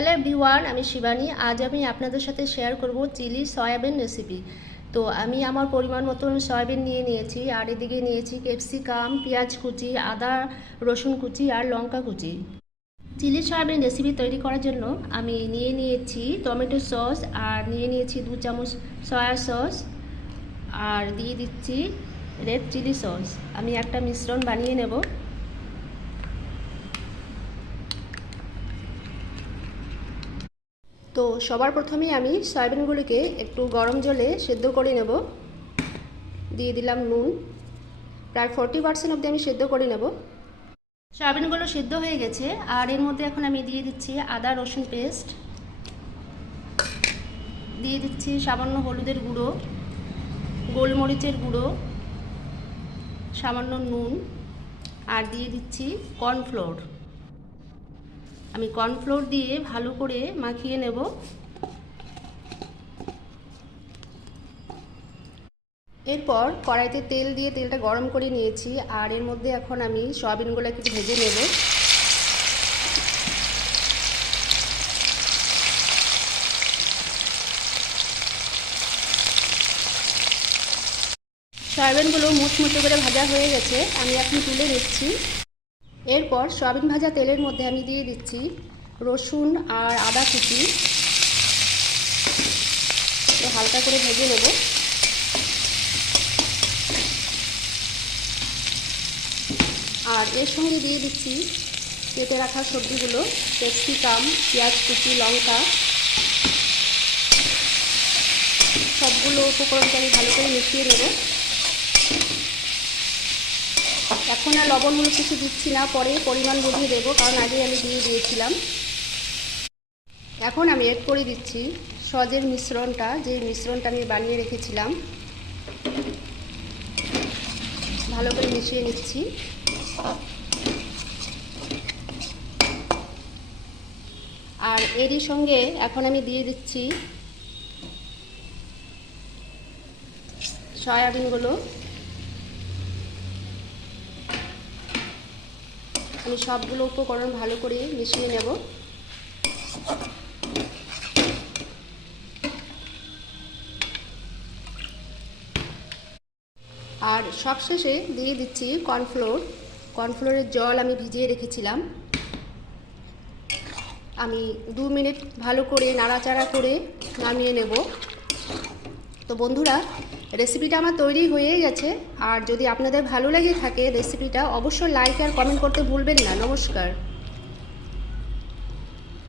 Hello everyone, আমি শিবানী। আজ আমি আপনাদের সাথে শেয়ার করব চিলি সয়াবিন রেসিপি। তো আমি আমার পরিমাণ মতন সয়াবিন নিয়ে নিয়েছি, আর এদিকে নিয়েছি ক্যাপসিকাম, পেঁয়াজ কুচি, আদা রসুন কুচি আর লঙ্কা কুচি। চিলি সয়াবিন রেসিপি তৈরি করার জন্য আমি নিয়ে নিয়েছি টমেটো সস, আর নিয়ে নিয়েছি 2 চামচ সয়া সস, আর দিয়ে দিচ্ছি রেড চিলি সস। আমি একটা মিশ্রণ বানিয়ে নেব। তো সবার প্রথমেই আমি সয়াবিনগুলিকে একটু গরম জলে সেদ্ধ করে নেব। দিয়ে দিলাম নুন, প্রায় 40% অবধি আমি সেদ্ধ করে নেব। সয়াবিনগুলো সেদ্ধ হয়ে গেছে, আর এর মধ্যে এখন আমি দিয়ে দিচ্ছি আদা রসুন পেস্ট, দিয়ে দিচ্ছি সামান্য হলুদের গুঁড়ো, গোলমরিচের গুঁড়ো, সামান্য নুন, আর দিয়ে দিচ্ছি কর্নফ্লোর। আমি কর্নফ্লোর দিয়ে ভালো করে মাখিয়ে নেব। এরপর কড়াইতে তেল দিয়ে তেলটা গরম করে নিয়েছি, আর এর মধ্যে এখন আমি সয়াবিনগুলো একটু ভেজে নেব। সয়াবিনগুলো মুচমুচে করে ভাজা হয়ে গেছে, আমি এখন তুলে নিচ্ছি। এরপর সয়াবিন ভাজা তেলের মধ্যে আমি দিয়ে দিচ্ছি রসুন আর আদা কুচি, তো হালকা করে ভেজে নেব। আর এর সঙ্গে দিয়ে দিচ্ছি কেটে রাখা সবজিগুলো, ক্যাপসিকাম, পেঁয়াজ কুচি, লঙ্কা, সবগুলো উপকরণকে আমি ভালো করে মিশিয়ে নেব। এখন আর লবণ হলুদ কিছু দিচ্ছি না, পরে পরিমাণ বুঝিয়ে দেবো, কারণ আগে আমি দিয়ে দিয়েছিলাম। এখন আমি এড করে দিচ্ছি সজের মিশ্রণটা, যে মিশ্রণটা আমি বানিয়ে রেখেছিলাম। ভালো করে মিশিয়ে নিচ্ছি। আর এরই সঙ্গে এখন আমি দিয়ে দিচ্ছি সয়াবিনগুলো। আমি সবগুলো উপকরণ ভালো করে মিশিয়ে নেব। আর সবশেষে দিয়ে দিচ্ছি কর্নফ্লোর। কর্নফ্লোরের জল আমি ভিজিয়ে রেখেছিলাম। আমি 2 মিনিট ভালো করে নাড়াচাড়া করে নামিয়ে নেব। তো বন্ধুরা, রেসিপিটা আমার তৈরি হয়ে গেছে। আর যদি আপনাদের ভালো লেগে থাকে রেসিপিটা, অবশ্যই লাইক আর কমেন্ট করতে ভুলবেন না। নমস্কার।